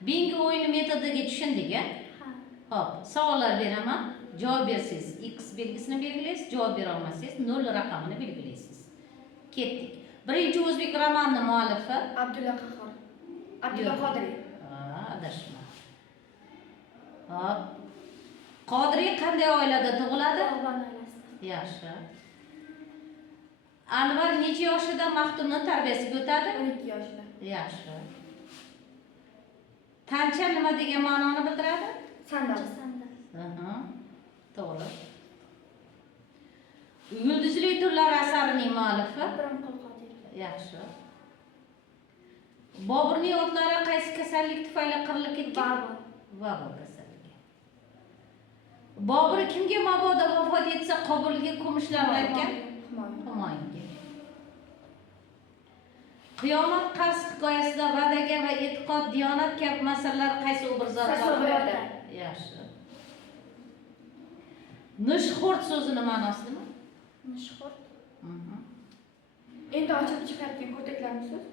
Bingo o'yini metodiga tushundik a? Hop, savollar beraman. Javob bersangiz x belgisini belgilaysiz, javob bera olmasangiz 0 raqamini belgilaysiz. Ketdik. Birinchi o'zbek romani muallifi Abdulla Qahhor. Abdulla Qodiriy. Adashma. Hop. Qodiriy qanday oilada tug'iladi? Bog'bon oilasida. Yaxshi. Anvar necha yoshida Maxtumning tarbiyasiga o'tadi? 12 yoshida. Yaxshi. Tancha nima degan ma'noni bildiradi? Sandal. To'g'ri. Yulduzli turlar asarining muallifi Abramqul Qodirov. yaxshi. Boburning otlari qaysi kasallik tufayli qirilib ketgan? Vabor kasalligi. Bobur kimga mabodo vafot etsa qabuliga ko'mishlanayotgan? Humoyinga. Qiyomat qars hikoyasida va'daga va e'tiqod, diyonat kabi masalalar qaysi obrazlarda? Yaxshi. Nishxo'rt so'zining ma'nosi nima? Nishxo'rt. Endi ochib chiqargan ko'rtaklarni so'z.